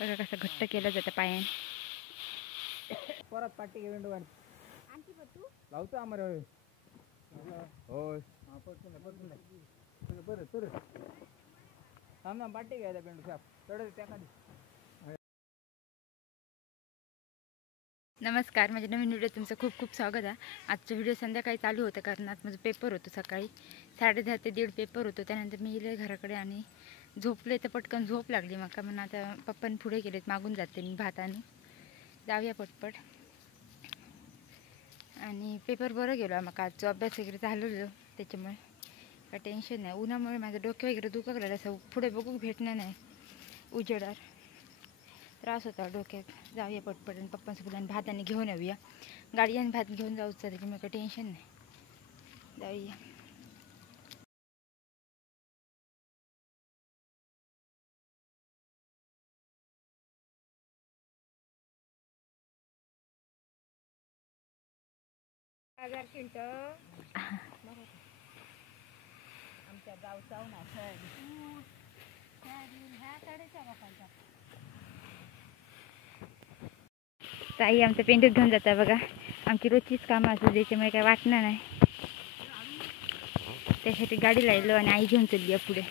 बघा कसं घट्ट केलं जातं पायाने. परत पाटी घेऊन लावतो आम्हाला होय बरं तर थांब ना पाटी घ्यायला पेंडू साप चढ त्या खाली. नमस्कार, माझ्या नवीन व्हिडिओ तुमचं खूप खूप स्वागत आहे. आजचा व्हिडिओ संध्याकाळी चालू होतं कारण आज माझं पेपर होतं. सकाळी 10:30 ते 1:30 पेपर होतो. त्यानंतर मी गेले घराकडे आणि झोपले तर पटकन झोप लागली. मग म्हणून आता पप्पांनी पुढे गेलेत, मागून जाते मी भात आणि जाऊया पटपट. आणि पेपर बरं गेलो. मग आजचा अभ्यास वगैरे झालेलो, त्याच्यामुळे काय टेन्शन नाही. उन्हामुळे माझं डोकं वगैरे दुखलं असं पुढे बघू भेटणं नाही, उजेडार त्रास होता डोक्यात. जाऊया पटपट आणि पप्पांसोबत आणि भात आणि घेऊन येऊया. गाडी आणि भात घेऊन जाऊच, त्याच्यामुळे काही टेन्शन नाही. जाऊया. आमच्या गावचा ताई आमचं पेंडू घेऊन जाता बघा. आमची रोजचीच कामं असतात, त्याच्यामुळे काही वाटणार नाही. त्यासाठी गाडी लावलो आणि आई घेऊन चालली आहे पुढे.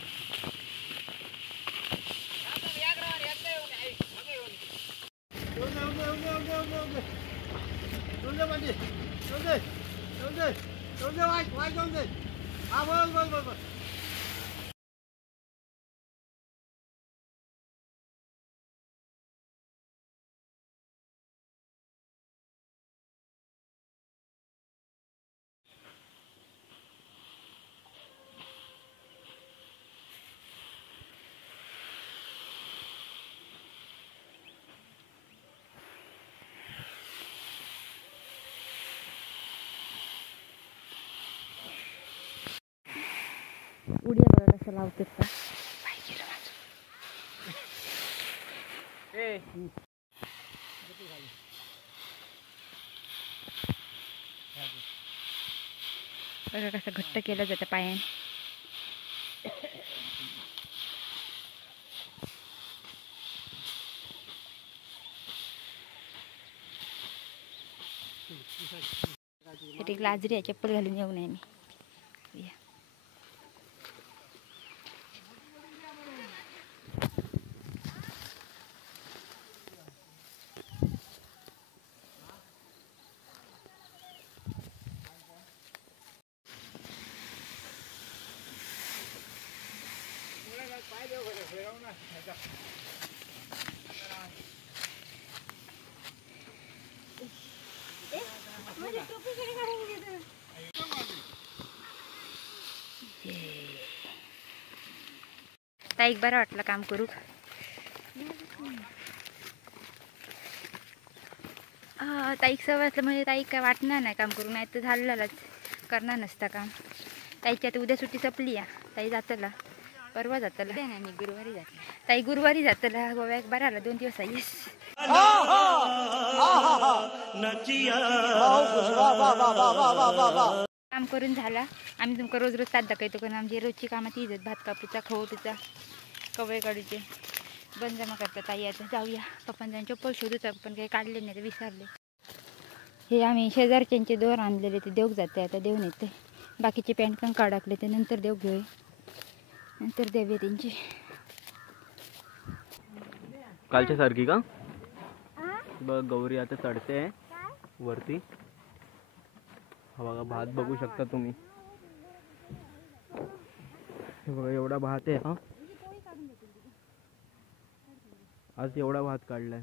उड्या बघा कसं लावतात का. बघा कसं घट्ट केलं जातं पायाने. लाजरी आहे, चप्पल घालून येऊ नये मी. ताईक बरं वाटलं काम करू. ताईक सवय असल्यामुळे ताईक काय वाटणार नाही काम करू, नाही तर झालेलाच करणार नसता काम. ताईची आता उद्या सुट्टी संपली आहे. ताई जातला परवा जातला नाही, मी गुरुवारी जाते. ताई गुरुवारी जातला गोव्याक बरं आला 2 दिवस येस. काम करून झाला. आम्ही तुमका रोज रोज ताट दाखवतो, कारण आमची रोजची कामं तीच आहेत. भात कापूचा, खवटूचा, कवळे काढूचे, बंद जमा करतात. ताई आता जाऊया. पप्पान जाऊन चप्पल शोधूचा, पण काही काढले नाही, ते विसरले. हे आम्ही शेजारच्यांचे दोर आणलेले, ते देऊक जाते. आता देऊन येते. बाकीचे पॅन्ट पण काढाकले, ते नंतर देऊ घेऊ, नंतर देऊया त्यांची. कालच्या सारखी का बघ गौरी आता चढते वरती. बघा भात बघू शकता तुम्ही. बघा एवढा भात आहे. आज एवढा भात काढलाय.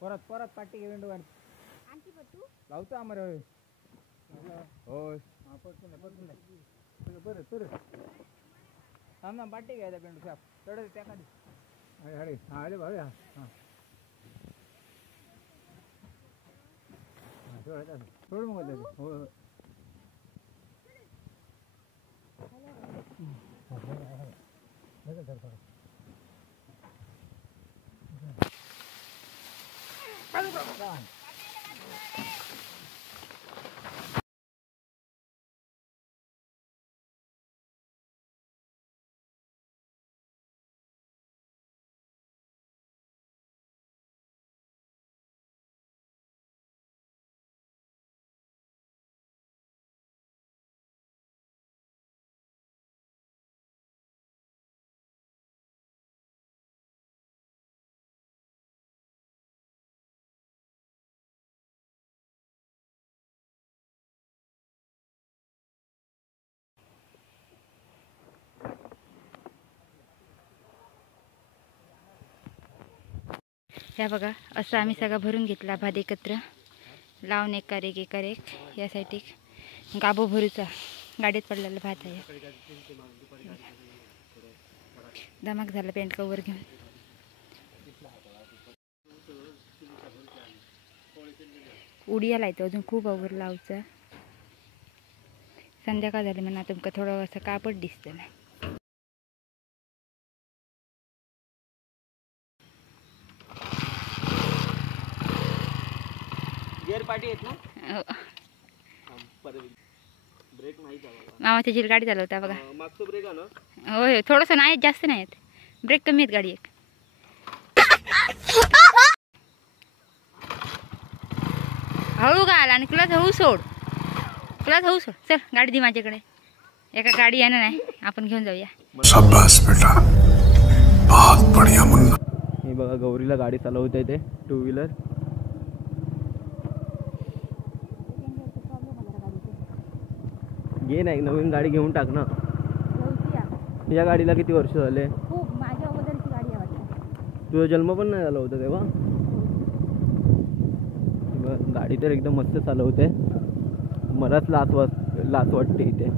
परत परत पाटी घेऊन लावतो आम्हाला होय बरं तर थांब ना पाटी घ्यायला पेंडू साप चढ त्या खाली. अरे अरे भाऊ सोड मग हो. ह्या बघा असं आम्ही सगळा भरून घेतला भात एकत्र लावून एकार एक यासाठी गाबो भरूचा गाडीत पडलेला भात आहे. धमाक झाला पेंट कवर घेऊन. उडिया लायतो अजून खूप अवर लावचा. संध्याकाळ झाली म्हणा तुमका थोडं असं कापड दिसतं ना. गिअर पार्टी आहेत ना. ब्रेक नाही चालवला. मामाची जील गाडी चालवता बघा. मागचं ब्रेक आहे ना. होय थोडंसं नाही जास्त नाही आहेत. ब्रेक कमी आहेत गाडी एक. हळू घाल आणि क्लच हळू सोड. क्लच हळू सोड. चल गाडी दे माझ्याकडे. एका गाडी येणार नाही आपण घेऊन जाऊया. शाबाश बेटा बहुत बढ़िया मुन्ना. हे बघा गौरीला गाडी चालवता येते 2 व्हीलर. घे नाही नवीन गाडी घेऊन टाक ना. या गाडीला किती वर्ष झाले. खूप माझ्या अगोदरची गाडी आहे वाटतं. तुझा जन्म पण नाही झाला होता तेव्हा. गाडी तर एकदम मस्त चालवते. मलाच लाच वाटते इथे.